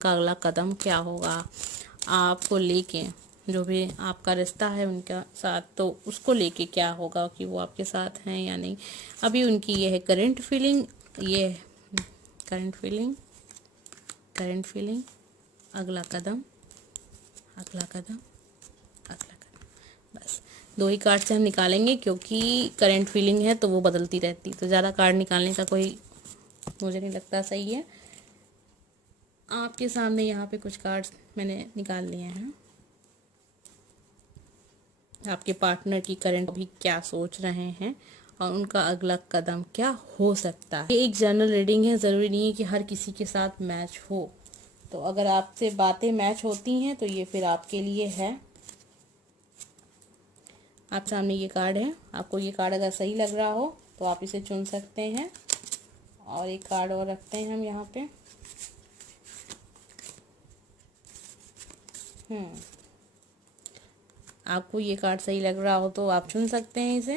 का अगला कदम क्या होगा आपको लेके, जो भी आपका रिश्ता है उनका साथ, तो उसको लेके क्या होगा कि वो आपके साथ हैं या नहीं। अभी उनकी ये है करंट फीलिंग, ये करंट फीलिंग, करंट फीलिंग, अगला कदम, अगला कदम, अगला कदम। बस 2 ही कार्ड से हम निकालेंगे, क्योंकि करंट फीलिंग है तो वो बदलती रहती, तो ज़्यादा कार्ड निकालने का कोई मुझे नहीं लगता सही है। आपके सामने यहाँ पे कुछ कार्ड्स मैंने निकाल लिए हैं। आपके पार्टनर की करंट अभी क्या सोच रहे हैं और उनका अगला कदम क्या हो सकता है। ये एक जनरल रीडिंग है, ज़रूरी नहीं है कि हर किसी के साथ मैच हो। तो अगर आपसे बातें मैच होती हैं तो ये फिर आपके लिए है। आप सामने ये कार्ड है, आपको ये कार्ड अगर सही लग रहा हो तो आप इसे चुन सकते हैं। और एक कार्ड और रखते हैं हम यहाँ पे। आपको ये कार्ड सही लग रहा हो तो आप चुन सकते हैं इसे,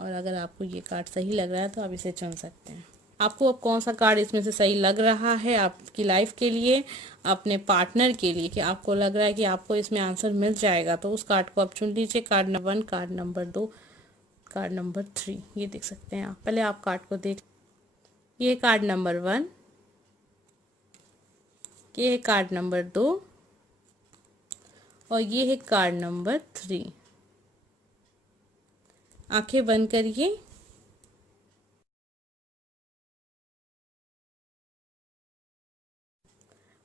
और अगर आपको ये कार्ड सही लग रहा है तो आप इसे चुन सकते हैं। आपको अब कौन सा कार्ड इसमें से सही लग रहा है आपकी लाइफ के लिए, अपने पार्टनर के लिए, कि आपको लग रहा है कि आपको इसमें आंसर मिल जाएगा, तो उस कार्ड को आप चुन लीजिए। Card number 1, card number 2, card number 3, ये देख सकते हैं आप। पहले आप कार्ड को देख, ये कार्ड नंबर 1, ये है कार्ड नंबर 2 और ये है कार्ड नंबर 3। आंखें बंद करिए।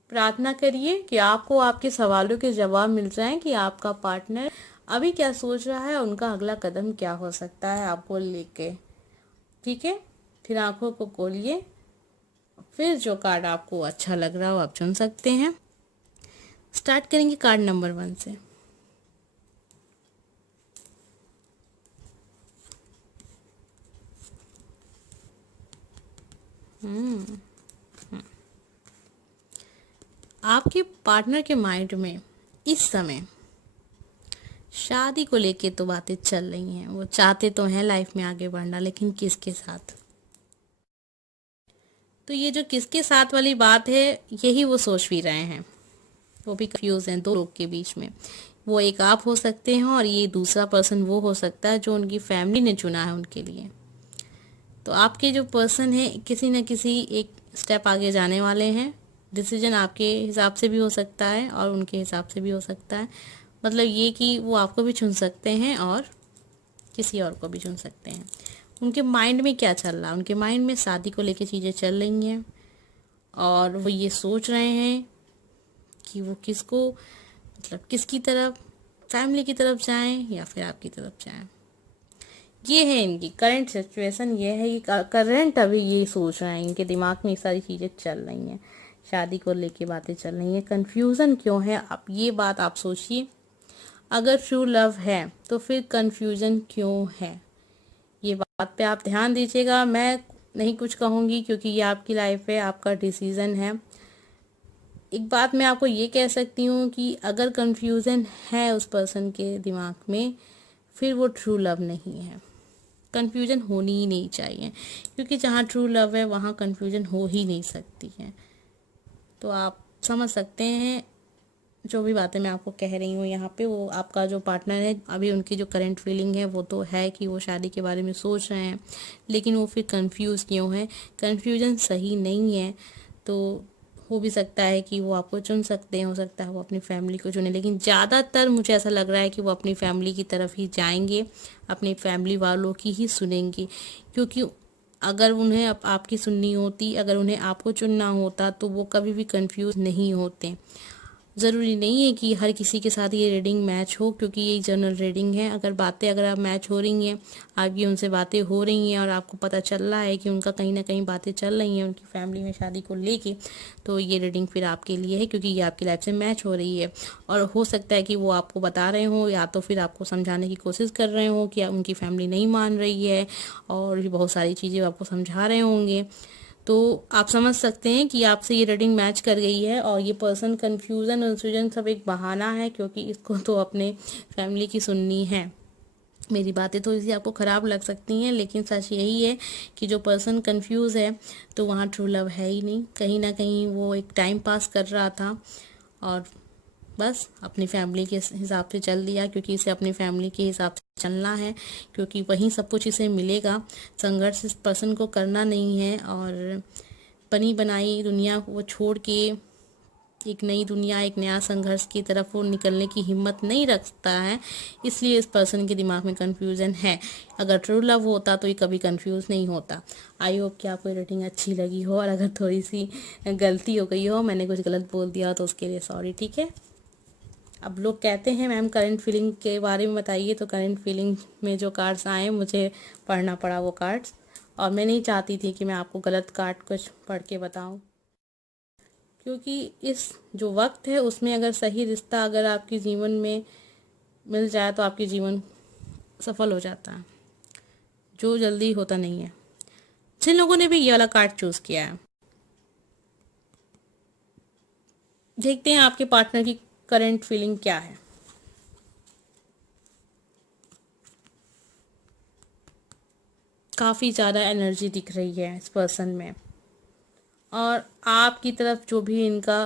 प्रार्थना करिए कि आपको आपके सवालों के जवाब मिल जाएं कि आपका पार्टनर अभी क्या सोच रहा है और उनका अगला कदम क्या हो सकता है आपको लेके। ठीक है, फिर आंखों को खोलिए, फिर जो कार्ड आपको अच्छा लग रहा हो आप चुन सकते हैं। स्टार्ट करेंगे कार्ड नंबर 1 से। आपके पार्टनर के माइंड में इस समय शादी को लेके तो बातें चल रही हैं। वो चाहते तो हैं लाइफ में आगे बढ़ना, लेकिन किसके साथ। तो ये जो किसके साथ वाली बात है, यही वो सोच भी रहे हैं। वो भी कंफ्यूज हैं 2 लोग के बीच में। वो एक आप हो सकते हैं और ये दूसरा पर्सन वो हो सकता है जो उनकी फैमिली ने चुना है उनके लिए। तो आपके जो पर्सन है किसी न किसी एक स्टेप आगे जाने वाले हैं। डिसीजन आपके हिसाब से भी हो सकता है और उनके हिसाब से भी हो सकता है। मतलब ये कि वो आपको भी चुन सकते हैं और किसी और को भी चुन सकते हैं। उनके माइंड में क्या चल रहा है, उनके माइंड में शादी को लेके चीज़ें चल रही हैं और वो ये सोच रहे हैं कि वो किसको, मतलब किसकी तरफ, फैमिली की तरफ जाएं या फिर आपकी तरफ जाएं। ये है इनकी करंट सिचुएशन, ये है कि करंट अभी ये सोच रहे हैं, इनके दिमाग में ये सारी चीज़ें चल रही हैं, शादी को लेके बातें चल रही हैं। कन्फ्यूज़न क्यों है, आप ये बात आप सोचिए। अगर ट्रू लव है तो फिर कन्फ्यूज़न क्यों है, ये बात पे आप ध्यान दीजिएगा। मैं नहीं कुछ कहूँगी क्योंकि ये आपकी लाइफ है, आपका डिसीज़न है। एक बात मैं आपको ये कह सकती हूँ कि अगर कन्फ्यूज़न है उस पर्सन के दिमाग में, फिर वो ट्रू लव नहीं है। कन्फ्यूजन होनी ही नहीं चाहिए, क्योंकि जहाँ ट्रू लव है वहाँ कन्फ्यूजन हो ही नहीं सकती है। तो आप समझ सकते हैं जो भी बातें मैं आपको कह रही हूँ यहाँ पे। वो आपका जो पार्टनर है, अभी उनकी जो करंट फीलिंग है वो तो है कि वो शादी के बारे में सोच रहे हैं, लेकिन वो फिर कंफ्यूज क्यों है। कंफ्यूजन सही नहीं है। तो हो भी सकता है कि वो आपको चुन सकते हैं, हो सकता है वो अपनी फैमिली को चुने, लेकिन ज़्यादातर मुझे ऐसा लग रहा है कि वो अपनी फैमिली की तरफ ही जाएंगे, अपनी फैमिली वालों की ही सुनेंगे। क्योंकि अगर उन्हें आपकी सुननी होती, अगर उन्हें आपको चुनना होता, तो वो कभी भी कंफ्यूज नहीं होते। ज़रूरी नहीं है कि हर किसी के साथ ये रीडिंग मैच हो, क्योंकि ये जनरल रीडिंग है। अगर आप मैच हो रही हैं, आपकी उनसे बातें हो रही हैं और आपको पता चल रहा है कि उनका कहीं ना कहीं बातें चल रही हैं उनकी फैमिली में शादी को लेके, तो ये रीडिंग फिर आपके लिए है, क्योंकि ये आपकी लाइफ से मैच हो रही है। और हो सकता है कि वो आपको बता रहे हों या तो फिर आपको समझाने की कोशिश कर रहे हों कि उनकी फैमिली नहीं मान रही है, और भी बहुत सारी चीज़ें आपको समझा रहे होंगे। तो आप समझ सकते हैं कि आपसे ये रीडिंग मैच कर गई है, और ये पर्सन कन्फ्यूज़न सब एक बहाना है, क्योंकि इसको तो अपने फैमिली की सुननी है। मेरी बातें थोड़ी सी आपको ख़राब लग सकती हैं, लेकिन सच यही है कि जो पर्सन कंफ्यूज है तो वहाँ ट्रू लव है ही नहीं। कहीं ना कहीं वो एक टाइम पास कर रहा था और बस अपनी फैमिली के हिसाब से चल दिया, क्योंकि इसे अपनी फैमिली के हिसाब से चलना है, क्योंकि वहीं सब कुछ इसे मिलेगा। संघर्ष इस पर्सन को करना नहीं है और बनी बनाई दुनिया वो छोड़ के एक नई दुनिया, एक नया संघर्ष की तरफ वो निकलने की हिम्मत नहीं रखता है। इसलिए इस पर्सन के दिमाग में कंफ्यूजन है। अगर ट्रू लव होता तो ये कभी कंफ्यूज नहीं होता। आई होप कि आपको रेटिंग अच्छी लगी हो, और अगर थोड़ी सी गलती हो गई हो, मैंने कुछ गलत बोल दिया तो उसके लिए सॉरी, ठीक है। अब लोग कहते हैं मैम करंट फीलिंग के बारे में बताइए, तो करंट फीलिंग में जो कार्ड्स आए मुझे पढ़ना पड़ा वो कार्ड्स, और मैं नहीं चाहती थी कि मैं आपको गलत कार्ड कुछ पढ़ के बताऊं, क्योंकि इस जो वक्त है उसमें अगर सही रिश्ता अगर आपके जीवन में मिल जाए तो आपके जीवन सफल हो जाता है, जो जल्दी होता नहीं है। जिन लोगों ने भी ये वाला कार्ड चूज किया है, देखते हैं आपके पार्टनर की करंट फीलिंग क्या है। काफ़ी ज़्यादा एनर्जी दिख रही है इस पर्सन में, और आपकी तरफ जो भी इनका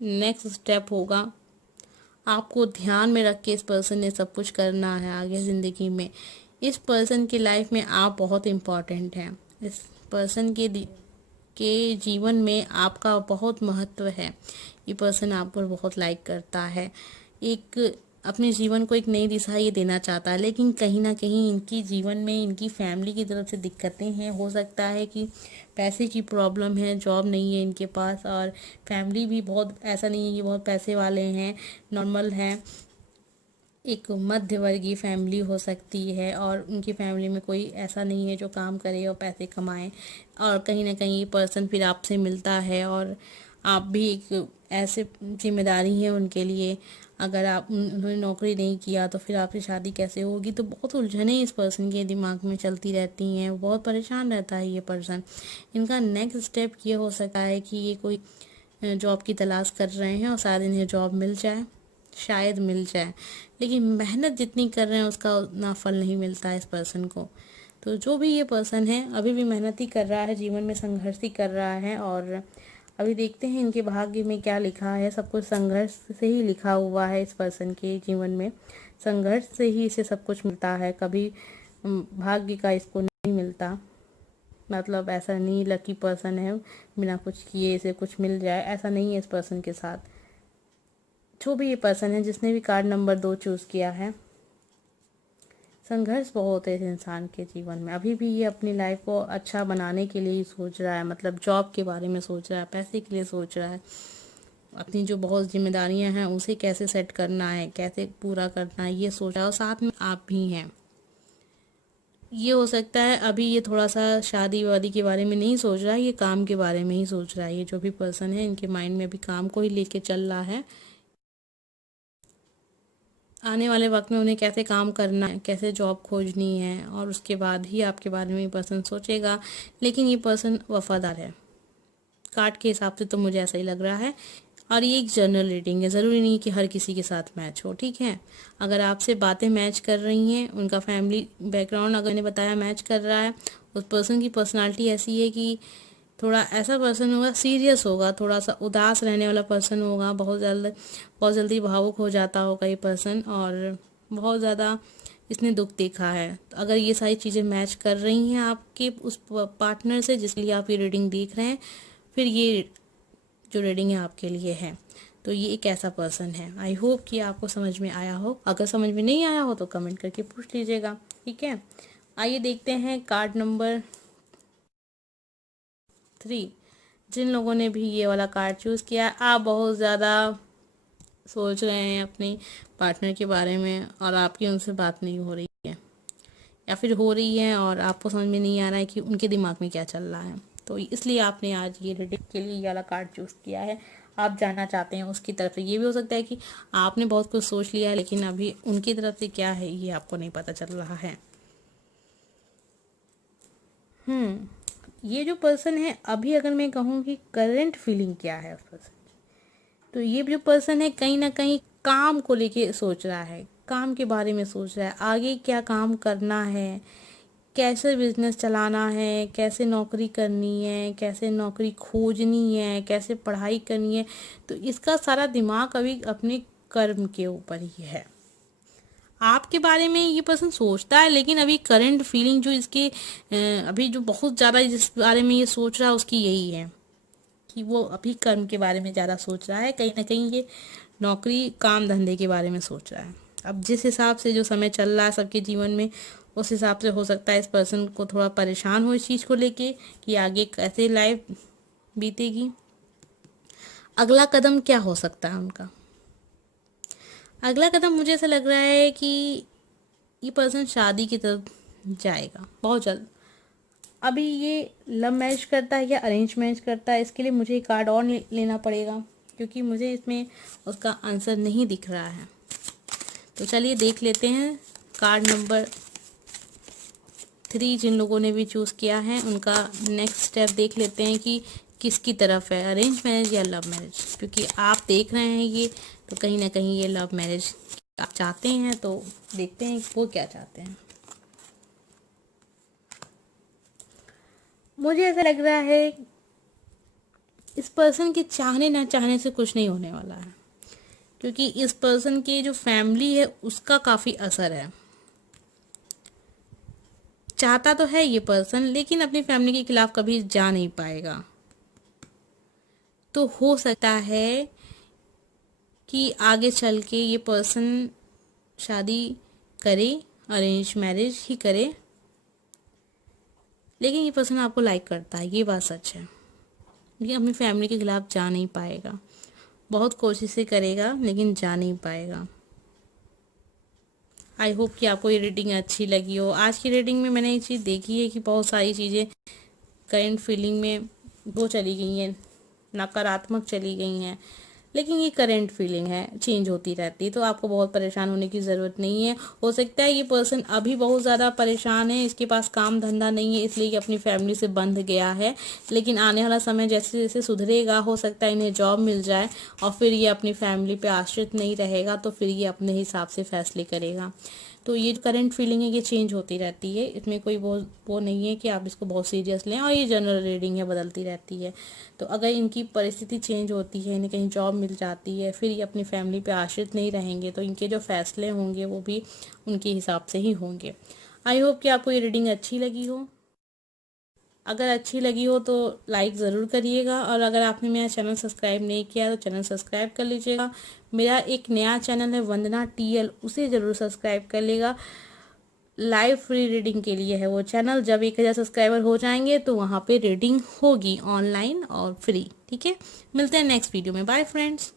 नेक्स्ट स्टेप होगा, आपको ध्यान में रख के इस पर्सन ने सब कुछ करना है आगे ज़िंदगी में। इस पर्सन की लाइफ में आप बहुत इम्पॉर्टेंट हैं। इस पर्सन के जीवन में आपका बहुत महत्व है। ये पर्सन आप पर बहुत लाइक करता है, एक अपने जीवन को एक नई दिशा ये देना चाहता है, लेकिन कहीं ना कहीं इनकी जीवन में इनकी फैमिली की तरफ से दिक्कतें हैं। हो सकता है कि पैसे की प्रॉब्लम है, जॉब नहीं है इनके पास, और फैमिली भी बहुत ऐसा नहीं है कि बहुत पैसे वाले हैं, नॉर्मल हैं। एक मध्यवर्गीय फैमिली हो सकती है, और उनकी फैमिली में कोई ऐसा नहीं है जो काम करे और पैसे कमाए, और कहीं ना कहीं ये पर्सन फिर आपसे मिलता है, और आप भी एक ऐसे जिम्मेदारी है उनके लिए। अगर आप उन्होंने नौकरी नहीं किया तो फिर आपसे शादी कैसे होगी। तो बहुत उलझनें इस पर्सन के दिमाग में चलती रहती हैं, बहुत परेशान रहता है ये पर्सन। इनका नेक्स्ट स्टेप ये हो सकता है कि ये कोई जॉब की तलाश कर रहे हैं और शायद इन्हें जॉब मिल जाए, शायद मिल जाए, लेकिन मेहनत जितनी कर रहे हैं उसका उतना फल नहीं मिलता है इस पर्सन को। तो जो भी ये पर्सन है अभी भी मेहनत ही कर रहा है, जीवन में संघर्ष ही कर रहा है, और अभी देखते हैं इनके भाग्य में क्या लिखा है। सब कुछ संघर्ष से ही लिखा हुआ है इस पर्सन के जीवन में, संघर्ष से ही इसे सब कुछ मिलता है। कभी भाग्य का इसको नहीं मिलता, मतलब ऐसा नहीं लकी पर्सन है बिना कुछ किए इसे कुछ मिल जाए, ऐसा नहीं है इस पर्सन के साथ। जो भी ये पर्सन है जिसने भी कार्ड नंबर 2 चूज़ किया है, संघर्ष बहुत है इस इंसान के जीवन में। अभी भी ये अपनी लाइफ को अच्छा बनाने के लिए ही सोच रहा है, मतलब जॉब के बारे में सोच रहा है, पैसे के लिए सोच रहा है, अपनी जो बहुत जिम्मेदारियां हैं उसे कैसे सेट करना है, कैसे पूरा करना है, ये सोच रहा है। और साथ में आप भी हैं। ये हो सकता है अभी ये थोड़ा सा शादी वादी के बारे में नहीं सोच रहा है, ये काम के बारे में ही सोच रहा है। ये जो भी पर्सन है इनके माइंड में अभी काम को ही लेके चल रहा है। आने वाले वक्त में उन्हें कैसे काम करना है, कैसे जॉब खोजनी है, और उसके बाद ही आपके बारे में ये पर्सन सोचेगा। लेकिन ये पर्सन वफादार है, कार्ड के हिसाब से तो मुझे ऐसा ही लग रहा है। और ये एक जनरल रीडिंग है, ज़रूरी नहीं कि हर किसी के साथ मैच हो, ठीक है। अगर आपसे बातें मैच कर रही हैं, उनका फैमिली बैकग्राउंड अगर मैंने बताया मैच कर रहा है, उस पर्सन की पर्सनालिटी ऐसी है कि थोड़ा ऐसा पर्सन होगा, सीरियस होगा, थोड़ा सा उदास रहने वाला पर्सन होगा, बहुत जल्दी भावुक हो जाता होगा ये पर्सन, और बहुत ज़्यादा इसने दुख देखा है। तो अगर ये सारी चीज़ें मैच कर रही हैं आपके उस पार्टनर से जिसके लिए आप ये रीडिंग देख रहे हैं, फिर ये जो रीडिंग है आपके लिए है। तो ये एक ऐसा पर्सन है। आई होप कि आपको समझ में आया हो। अगर समझ में नहीं आया हो तो कमेंट करके पूछ लीजिएगा, ठीक है। आइए देखते हैं कार्ड नंबर 3। जिन लोगों ने भी ये वाला कार्ड चूज़ किया, आप बहुत ज़्यादा सोच रहे हैं अपने पार्टनर के बारे में, और आपकी उनसे बात नहीं हो रही है, या फिर हो रही है और आपको समझ में नहीं आ रहा है कि उनके दिमाग में क्या चल रहा है। तो इसलिए आपने आज ये रीडिंग के लिए ये वाला कार्ड चूज़ किया है। आप जानना चाहते हैं उसकी तरफ से। ये भी हो सकता है कि आपने बहुत कुछ सोच लिया है, लेकिन अभी उनकी तरफ से क्या है ये आपको नहीं पता चल रहा है। ये जो पर्सन है, अभी अगर मैं कहूँ कि करंट फीलिंग क्या है उस पर्सन, तो ये जो पर्सन है कहीं ना कहीं काम को लेके सोच रहा है, काम के बारे में सोच रहा है, आगे क्या काम करना है, कैसे बिजनेस चलाना है, कैसे नौकरी करनी है, कैसे नौकरी खोजनी है, कैसे पढ़ाई करनी है। तो इसका सारा दिमाग अभी अपने कर्म के ऊपर ही है। आपके बारे में ये पर्सन सोचता है, लेकिन अभी करंट फीलिंग जो इसके अभी जो बहुत ज़्यादा जिस बारे में ये सोच रहा है उसकी यही है कि वो अभी कर्म के बारे में ज़्यादा सोच रहा है। कहीं ना कहीं ये नौकरी काम धंधे के बारे में सोच रहा है। अब जिस हिसाब से जो समय चल रहा है सबके जीवन में, उस हिसाब से हो सकता है इस पर्सन को थोड़ा परेशान हो इस चीज़ को लेके कि आगे कैसे लाइफ बीतेगी। अगला कदम क्या हो सकता है उनका? अगला कदम मुझे ऐसा लग रहा है कि ये पर्सन शादी की तरफ जाएगा बहुत जल्द। अभी ये लव मैरिज करता है या अरेंज मैरिज करता है, इसके लिए मुझे एक कार्ड और लेना पड़ेगा, क्योंकि मुझे इसमें उसका आंसर नहीं दिख रहा है। तो चलिए देख लेते हैं कार्ड नंबर 3 जिन लोगों ने भी चूज़ किया है उनका नेक्स्ट स्टेप देख लेते हैं कि किसकी तरफ है, अरेंज मैरिज या लव मैरिज। क्योंकि आप देख रहे हैं ये, तो कहीं ना कहीं ये लव मैरिज आप चाहते हैं। तो देखते हैं वो क्या चाहते हैं। मुझे ऐसा लग रहा है इस पर्सन के चाहने ना चाहने से कुछ नहीं होने वाला है, क्योंकि इस पर्सन की जो फैमिली है उसका काफ़ी असर है। चाहता तो है ये पर्सन, लेकिन अपनी फैमिली के खिलाफ कभी जा नहीं पाएगा। तो हो सकता है कि आगे चल के ये पर्सन शादी करे, अरेंज मैरिज ही करे, लेकिन ये पर्सन आपको लाइक करता है, ये बात सच है। लेकिन अपनी फैमिली के खिलाफ जा नहीं पाएगा, बहुत कोशिशें करेगा लेकिन जा नहीं पाएगा। आई होप कि आपको ये रीडिंग अच्छी लगी हो। आज की रीडिंग में मैंने ये चीज़ देखी है कि बहुत सारी चीज़ें करंट फीलिंग में वो चली गई हैं, नकारात्मक चली गई हैं, लेकिन ये करंट फीलिंग है, चेंज होती रहती है। तो आपको बहुत परेशान होने की ज़रूरत नहीं है। हो सकता है ये पर्सन अभी बहुत ज़्यादा परेशान है, इसके पास काम धंधा नहीं है, इसलिए ये अपनी फैमिली से बंध गया है। लेकिन आने वाला समय जैसे जैसे सुधरेगा, हो सकता है इन्हें जॉब मिल जाए और फिर ये अपनी फैमिली पे आश्रित नहीं रहेगा, तो फिर ये अपने हिसाब से फैसले करेगा। तो ये जो करंट फीलिंग है ये चेंज होती रहती है, इसमें कोई वो नहीं है कि आप इसको बहुत सीरियस लें। और ये जनरल रीडिंग है, बदलती रहती है। तो अगर इनकी परिस्थिति चेंज होती है, इन्हें कहीं जॉब मिल जाती है, फिर ये अपनी फैमिली पे आश्रित नहीं रहेंगे, तो इनके जो फैसले होंगे वो भी उनके हिसाब से ही होंगे। आई होप कि आपको ये रीडिंग अच्छी लगी हो। अगर अच्छी लगी हो तो लाइक ज़रूर करिएगा, और अगर आपने मेरा चैनल सब्सक्राइब नहीं किया तो चैनल सब्सक्राइब कर लीजिएगा। मेरा एक नया चैनल है वंदना TL, उसे ज़रूर सब्सक्राइब कर लेगा। लाइव फ्री रीडिंग के लिए है वो चैनल। जब 1000 सब्सक्राइबर हो जाएंगे तो वहाँ पे रीडिंग होगी ऑनलाइन और फ्री। ठीक है, मिलते हैं नेक्स्ट वीडियो में। Bye friends.